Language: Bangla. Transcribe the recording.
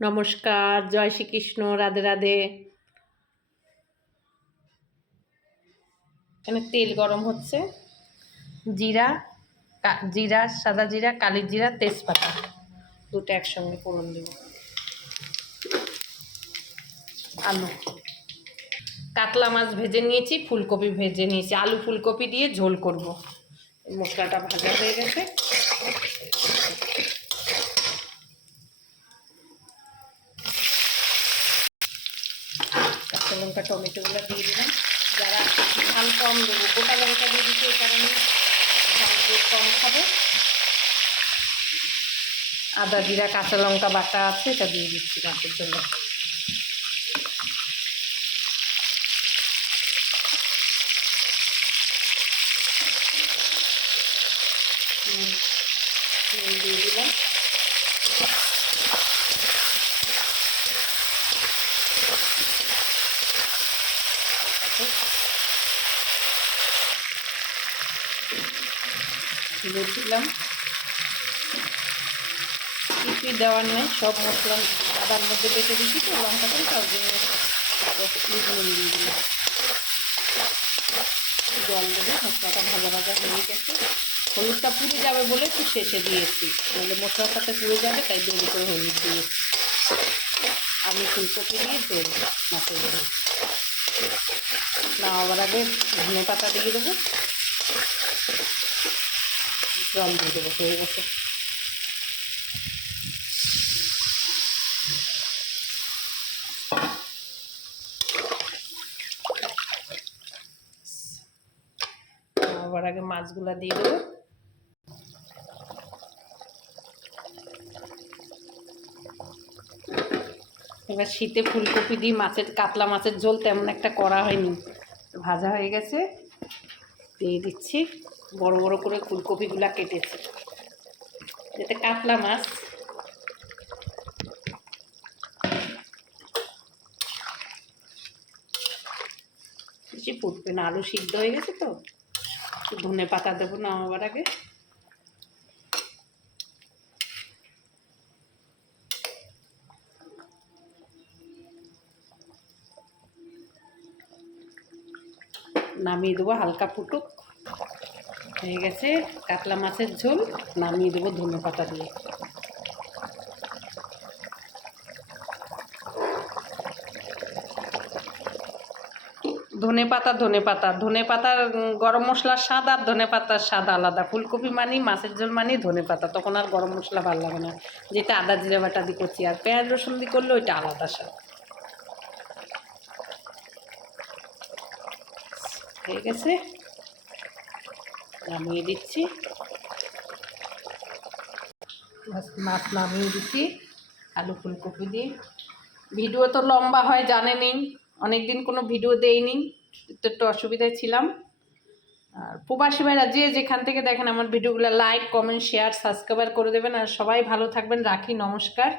নমস্কার, জয় শ্রীকৃষ্ণ, রাধে রাধে। এখানে তেল গরম হচ্ছে। জিরা, জিরা, সাদা জিরা, কালি জিরা, তেজপাতা দুটো একসঙ্গে ফোড়ন দেব। আলু, কাতলা মাছ ভেজে নিয়েছি, ফুলকপি ভেজে নিয়েছি, আলু ফুলকপি দিয়ে ঝোল করব। মশলাটা ভাজা হয়ে গেছে। কাঁচা লঙ্কা টমেটোগুলো দিয়ে দিলাম। যারা ঝাল কম দেবো, গোটা লঙ্কা দিয়ে দিচ্ছি, এই কারণে ঝাল কম খাবো। আদা জিরা কাঁচা লঙ্কা বাটা আছে, এটা দিয়ে দিচ্ছি মাছের জন্য। দিয়ে দিলাম। দিলাম কিছুই দেওয়ার নেই, সব মশলা আদার মধ্যে বেটে দিচ্ছি তো লঙ্কাটাই, তার জন্য দিয়ে দিলাম। জল দেবে, মশলাটা ভাজা ভাজা হয়ে গেছে। হলুদটা পুড়ে যাবে বলে একটু শেষে দিয়েছি, নাহলে মশলার সাথে পুড়ে যাবে, তাই দেরি করে হলুদ দিয়েছি। আমি ফুলকপি দিয়ে ঝোল, মাছের ঝোল না আবার আগে ধনে পাতা দিয়ে দেবো, জল দিয়ে দেবো, হয়ে গেছে। আবার আগে মাছগুলা দিয়ে দেবো। এবার শীতে ফুলকপি দিয়ে কাতলা মাছের ঝোল তেমন একটা করা হয়নি, ভাজা হয়ে গেছে। দিয়ে দিচ্ছি, বড় বড় করে ফুলকপিগুলা কেটেছি, এতে কাতলা মাছ। বেশি ফুটবে না, আলু সিদ্ধ হয়ে গেছে তো। ধনে পাতা দেবো না আবার আগে। নামিয়ে দেবো, হালকা ফুটুক। হয়ে গেছে কাতলা মাছের ঝোল, নামিয়ে দেবো ধনে পাতা দিয়ে। ধনে পাতা, ধনে পাতা, ধনে পাতার গরম মশলার স্বাদ আর ধনে পাতার স্বাদ আলাদা। ফুলকপি মানি, মাছের ঝোল মানি ধনে পাতা, তখন আর গরম মশলা ভালো লাগে না, যেটা আদা জিরা বাটা দিয়ে করছি। আর পেঁয়াজ রসুন দিয়ে করলে ওইটা আলাদা স্বাদ। হয়ে গেছে, নামিয়ে দিচ্ছি। মাছ নামিয়ে দিচ্ছি আলু ফুলকপি দিয়ে। ভিডিও তো লম্বা হয় জানেনই, অনেকদিন কোনো ভিডিও দেইনি, একটু অসুবিধায় ছিলাম। আর প্রবাসী ভাইরা যে যেখান থেকে দেখেন আমার ভিডিওগুলো লাইক কমেন্ট শেয়ার সাবস্ক্রাইব করে দেবেন। আর সবাই ভালো থাকবেন, রাখি, নমস্কার।